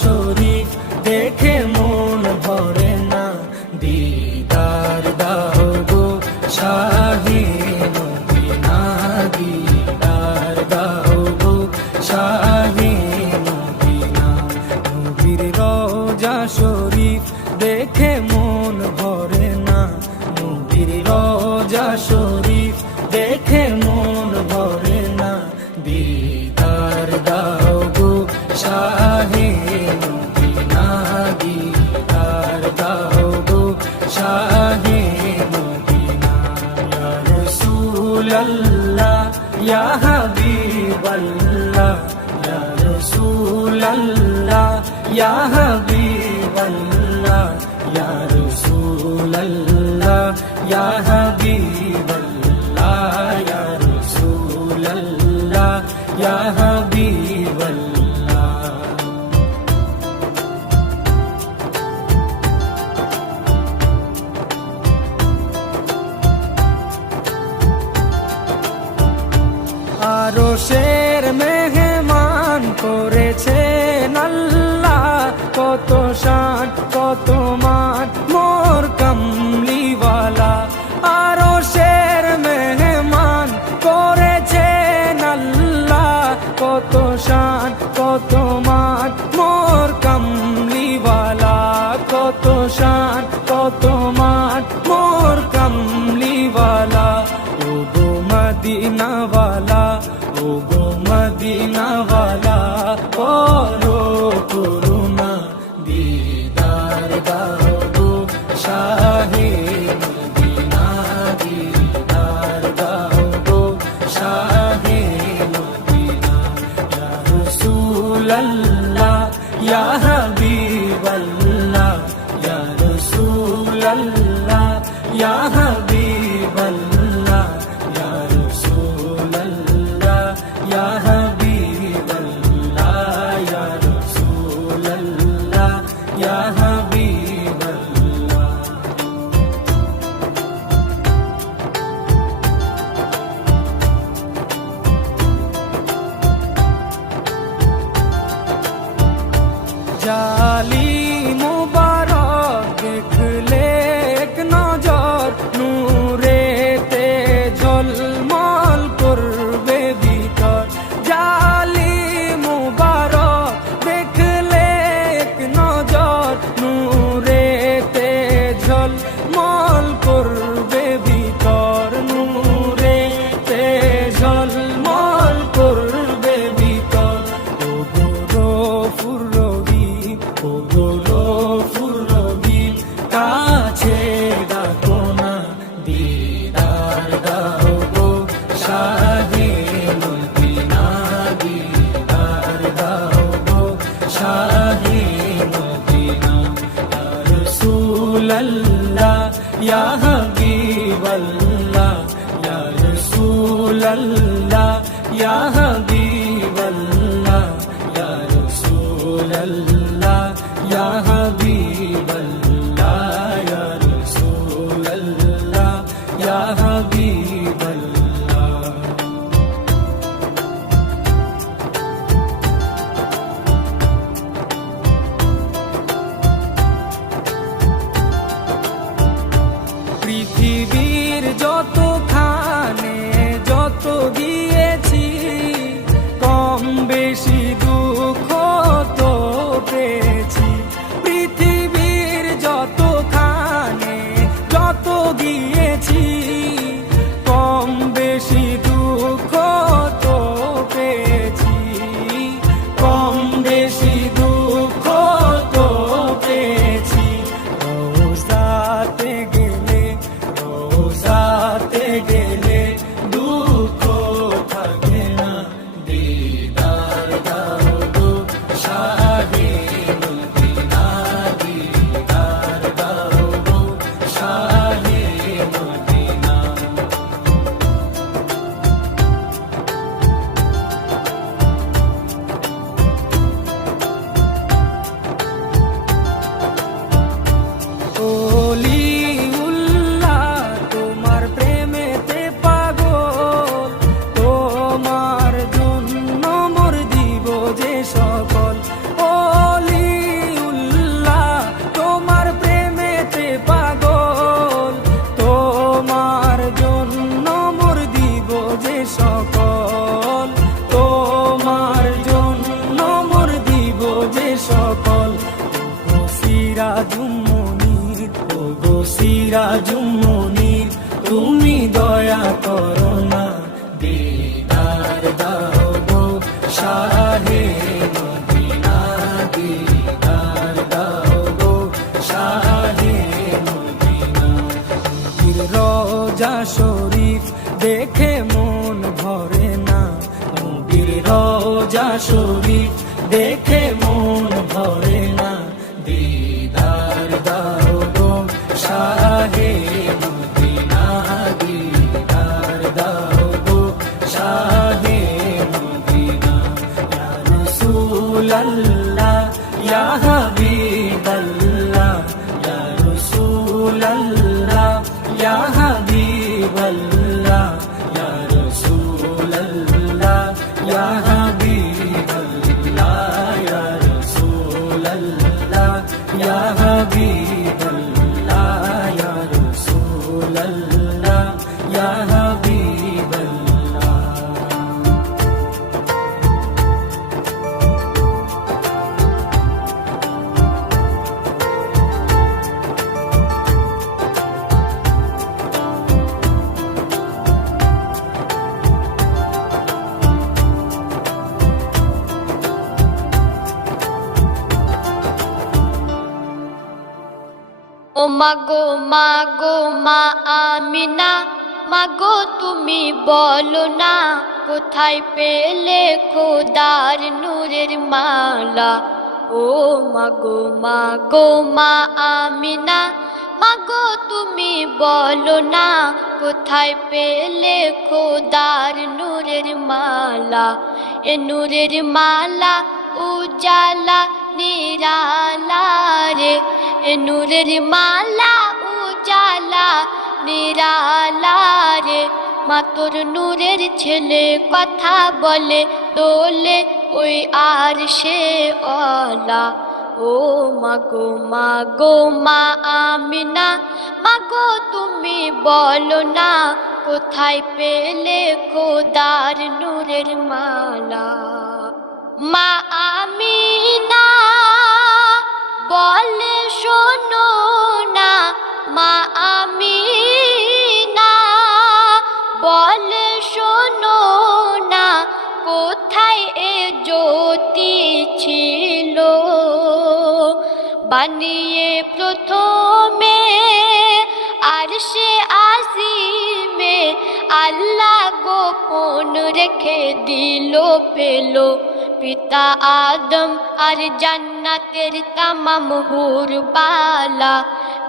শরীফ দেখে মন ভরে না, দিদার দাও গো শাহে মদিনা, দিদার দাও গো শাহে মদিনা। নবীর রওজা শরীফ দেখে মন ভরে না, নবীর রওজা শরীফ দেখে মন ভরে না, দিদার দাও গো শাহে মদিনা, দিদার দাও গো শাহে মদিনা। ইয়া রাসূলাল্লাহ ইয়া হাবিবাল্লাহ, ইয়া রাসূলাল্লাহ ইয়া হাবিবাল্লাহ, ইয়া রাসূলাল্লাহ ইয়া হাবিবাল্লাহ, ইয়া রাসূলাল্লাহ ইয়া হাবিবাল্লাহ। আরশের মেহমান করেছেন আল্লাহ, কত শান কত মান মোর কামলিওয়ালা। আরশের মেহমান করেছেন আল্লাহ, কত শান কত মান মোর কামলিওয়ালা, কত শান কত মান মোর কামলিওয়ালা। ও গো মদিনাওয়ালা, ও গো মদিনাওয়ালা, করো করুণা, দিদার দাও গো শাহে মদিনা, দিদার দাও গো শাহে মদিনা। ইয়া রাসূলাল্লাহ ইয়া হাবিবাল্লাহ, ইয়া রাসূলাল্লাহ ইয়া হাবিবাল্লাহ, ইয়া রাসূলাল্লাহ ইয়া হাবিবাল্লাহ, ইয়া রাসূলাল্লাহ ইয়া হাবিবাল্লাহ। জালি মুবারক দেখলে এক নজর, নূরেতে ঝলমল করবে ভিতর। জালি মুবারক দেখলে এক নজর, নূরেতে ঝলমল করবে ভিতর, নূরেতে ঝলমল করবে ভিতর। ও গো গফুর রহিম, ও গো গফুর রহিম, কাছে ডাকো না, দিদার দাও গো শাহে মদিনা, দিদার দাও গো শাহে মদিনা। ইয়া রাসূলাল্লাহ ইয়া হাবিবাল্লাহ, ইয়া রাসূলাল্লাহ ইয়া হাবিবাল্লাহ, ইয়া রাসূলাল্লাহ ইয়া হাবিবাল্লাহ, ইয়া রাসূলাল্লাহ ইয়া হাবিবাল্লাহ। পৃথিবীর যতখানে যত গিয়েছি, কম বেশি দুঃখ তো পেয়েছি। সিরাজুম মুনির তুমি দয়া করো না, দিদার দাও গো শাহে মদিনা, দিদার দাও গো শাহে মদিনা। নবীর রওজা শরীফ দেখে মন ভরে না, নবীর রওজা শরীফ দেখে মন ভরে না, দিদার দাও গো শাহে মদিনা, দিদার দাও গো শাহে মদিনা। ইয়া রাসূলাল্লাহ ইয়া হাবিবাল্লাহ, ইয়া রাসূলাল্লাহ ইয়া হাবিবাল্লাহ, ইয়া রাসূলাল্লাহ ইয়া হাবিবাল্লাহ, ইয়া রাসূলাল্লাহ ইয়া হাবিবাল্লাহ, ইয়া রাসূলাল্লাহ ইয়া হাবিবাল্লাহ। ও মাগো মাগো মা আমিনা, মাগো তুমি বলো না কোথায় পেলে খোদার নূরের মালা। ও মাগো মাগো মা আমিনা, মাগো তুমি বলো না কোথায় পেলে খোদার নূরের মালা। এ নূরের মালা উজালা নিরালা রে, এ নূরের মালা উজালা নিরালা রে। মা তোর নূরের ছেলে কথা বলে দোলে ওই আর সে অলা। ও মাগো মাগো মা আমিনা, মাগো তুমি বলো না কোথায় পেলে খোদার নূরের মালা। মা আমিনা বলে শোনো না, মা আমিনা বলে শোনো না কোথায় এ জ্যোতি ছিল। বানিয়ে প্রথমে আরশে আজিমে আল্লাহ গোপন রেখে দিল পেলো। পিতা আদম আর জান্নাতের তামাম হুর বালা,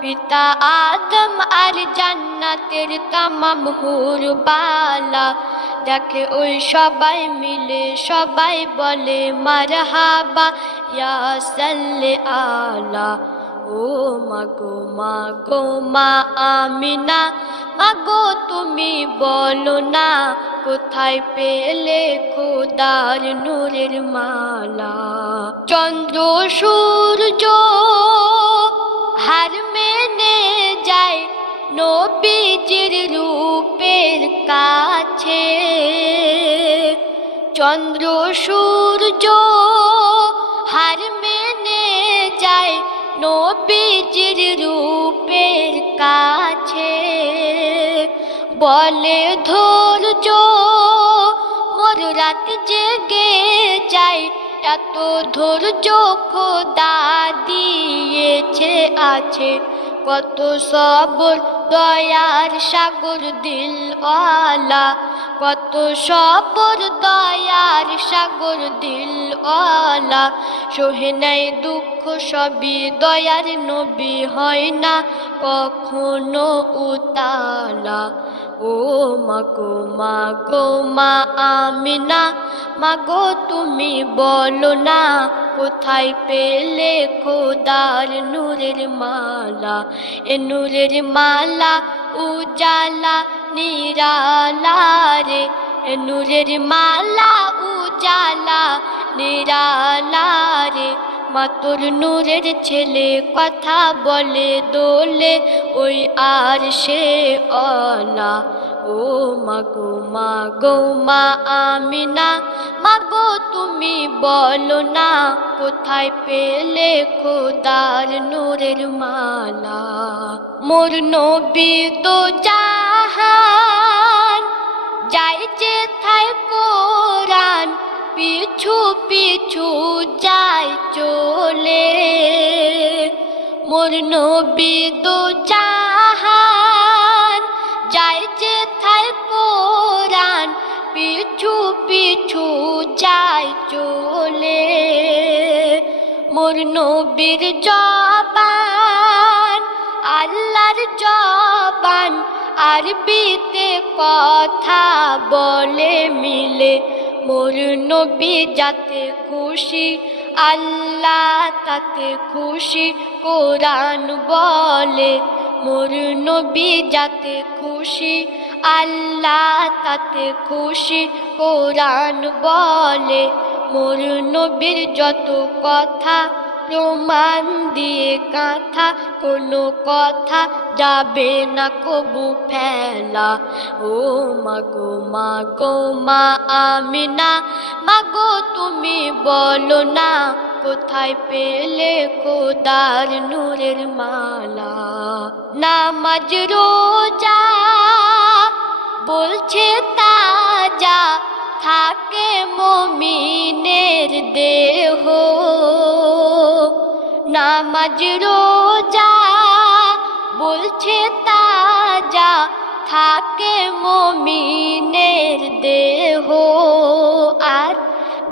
পিতা আদম আর জান্নাতের তামাম হুর বালা। দেখে ওই সবাই মিলে সবাই বলে মারহাবা ইয়া সাল্লি আলা। ও মাগো মাগো মা আমিনা, মাগো তুমি বলো না কোথায় পেলে খোদার নূরের মালা। চন্দ্র সূর্য হার মেনে যায় নবীজির রূপের কাছে। চন্দ্র সূর্য হার মেনে যায় নবীজির রূপের কাছে। বলে ধৈর্য মোর রাত জেগে যায়, এত ধৈর্য খোদা দিয়েছে আছে। কত সবর দয়ার সাগর দিলওয়ালা, কত সবর দয়ার সাগর দিলওয়ালা। সহে নাই দুঃখ সবই দয়ার নবী হয় না কখনো উতালা। ও মাগো মাগো মা আমিনা, মাগো তুমি বলো না কোথায় পেলে খোদার নূরের মালা। এ নূরের মালা উজালা নিরালা রে, এ নূরের মালা উজালা নিরালা রে। মা তোর নূরের ছেলে কথা বলে দোলে ওই আর সে অলা। ও মাগো মাগো মা আমিনা, মাগো তুমি বলো না কোথায় পেলে খোদার নূরের মালা। মোর নবী দো জাহান যাই যেথায় কোরআন পিছু পিছু যায় চলে। মোর নবী দো জাহান যাই যেথায় কোরআন পিছু পিছু যায় চলে। মোর নবীর জবান আল্লাহর জবান, আরবিতে কথা বলে মিলে। মোর নবী যাতে খুশি আল্লাহ তাতে খুশি কোরআন বলে। মোর নবী যাতে খুশি আল্লাহ তাতে খুশি কোরআন বলে। মোর নবীর যত কথা প্রমাণ দিয়ে কাঁথা, কোনো কথা যাবে না কবু ফেলা। ও মাগো মাগো মা আমিনা, মাগো তুমি বলো না কোথায় পেলে খোদার নূরের মালা। নামাজ রোজা বলছে তাজা থাকে মুমিনের দেহ। নামাজ রোজা বলছে তাজা থাকে মুমিনের দেহ। আর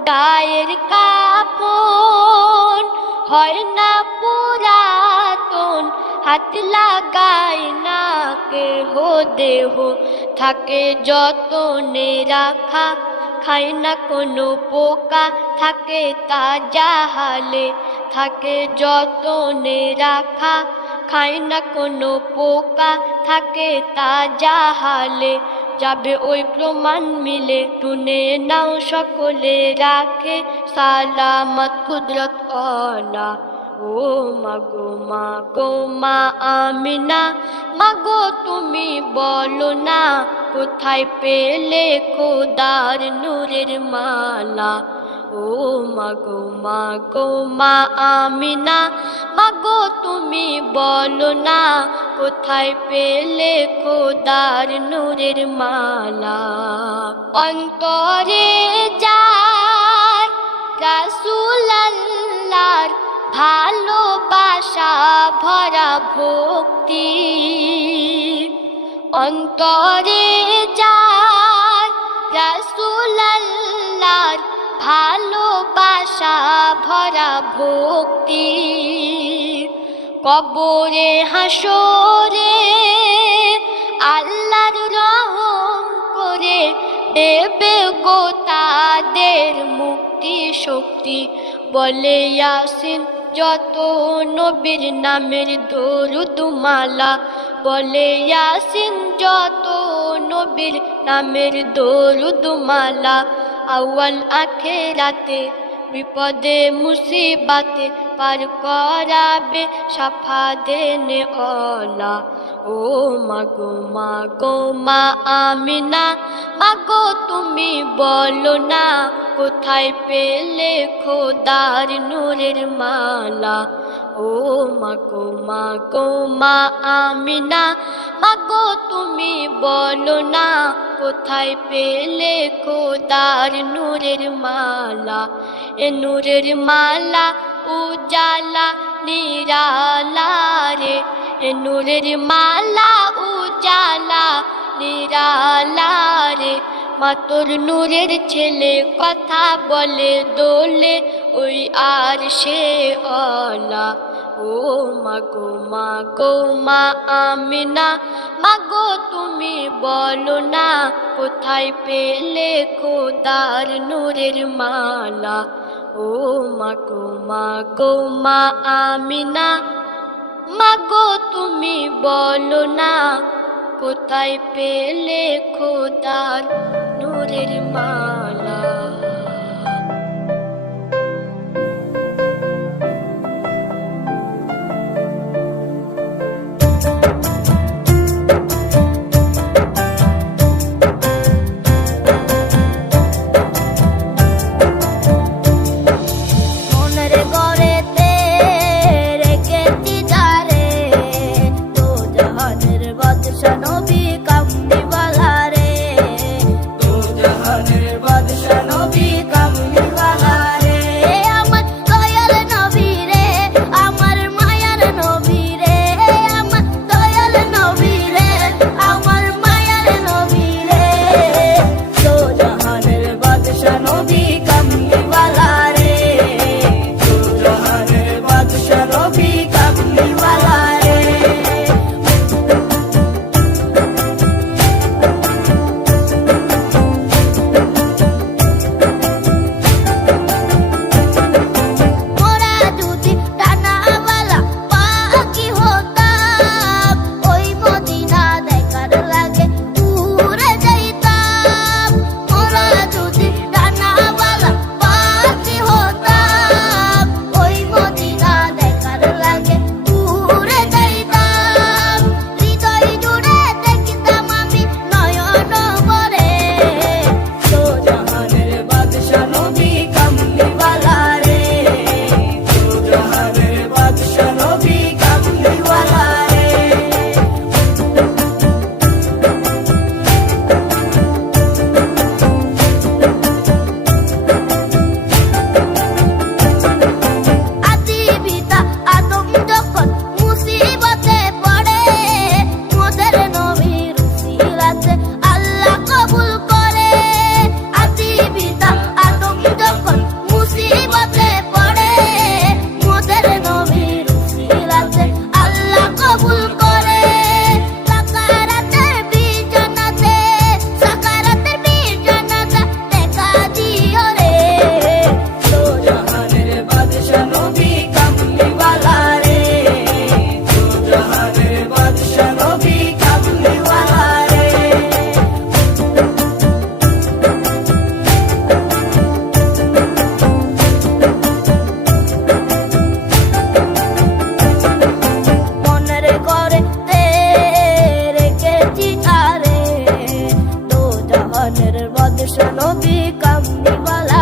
গায়ের কাপড় হয় না পুরাতন, হাত লাগায় না কেহ দেহ। থাকে যতনে রাখা খায় না কোনো পোকা, থাকে তাজা হালে থাকে যতনে রাখা খায় না কোনো পোকা, থাকে তাজা হালে। যাবে ওই প্রমাণ মিলে শুনে নাও সকলে রাখে সালামত কুদরত ওয়ালা। ও মাগো মাগো মা আমিনা, মাগো তুমি বলো না কোথায় পেলে খোদার নূরের মালা। ও মাগো মাগো মা আমিনা, মাগো তুমি বলো না কোথায় পেলে খোদার নূরের মালা। অন্তরে যার রাসূল আল্লাহর ভালোবাসা ভরা ভক্তি, অন্তরে যার রাসূল আল্লাহর ভালোবাসা ভরা ভক্তি। কবরে হাসরে আল্লাহর রহম করে দেবে গো তাদের মুক্তি শক্তি। বলে ইয়াসিন যত নবীর নামের দরুদ মালা, বলে ইয়াসিন যত নবীর নামের দরুদ মালা। আউয়াল আখেরাতে বিপদে মুসিবাতে পার করাবে সাফা দেনে ওলা। ও মাগো মাগো মা আমিনা, মাগো তুমি বলো না কোথায় পেলে খোদার নূরের মালা। ও মাগো মাগো মা আমিনা, মাগো তুমি বলো না কোথায় পেলে খোদার নূরের মালা। এ নূরের মালা উজালা নিরালা রে, এ নূরের মালা উজালা নিরালা রে। মা তোর নূরের ছেলে কথা বলে দোলে ওই আর সে অলা। ও মাগো মাগো মা আমিনা, মাগো তুমি বলো না কোথায় পেলে খোদার নূরের মালা। ও মাগো মাগো মা আমিনা, মাগো তুমি বলো না কোথায় পেলে খোদার নূরের মালা। মনের ঘরেতে রেখেছি যারে, তো জাহানের বাদশা নবী কামলিওয়ালা রে, তো জাহানের বাদশা নবী কামলিওয়ালা রে। আমার দয়াল নবী রে, আমার মায়ার নবী রে, আমার দয়াল নবী রে, আমার মায়ার নবী রে, তো জাহানের বাদশা নবী কামলিওয়ালা রে, তো জাহানের বাদশা নবী কামলিওয়ালা রে। মোরা যদি ডানাওয়ালা পাখি হতাম, ওই মদিনা দেখার লাগে উড়ে যাইতাম। মোরা যদি ডানাওয়ালা পাখি হতাম, ওই মদিনা দেখার লাগে উড়ে যাইতাম। হৃদয় জুড়ে দেখতাম আমি নয়ন ভরে, তো জাহানের বাদশা নবী কামলিওয়ালা রে, তো জাহানের বাদশা নবী কামলিওয়ালা রে। আদি পিতা আদম যখন মুসিবতে পড়ে, মোদের নবীর উসিলাতে আল্লাহ কবুল করে। আদি পিতা আদম যখন মুসিবতে পড়ে, মোদের নবীর উসিলাতে আল্লাহ কবুল করে। সাকারাতের বিজনাতে, সাকারাতের বিজনাতে দেখা দিও রে, তো জাহানের বাদশা নবী কামলিওয়ালা রে, তো জাহানের বাদশা নবী কামলিওয়ালা রে। মনের ঘরেতে রেখেছি তারে, তো জাহানের বাদশা নবী কামলিওয়ালা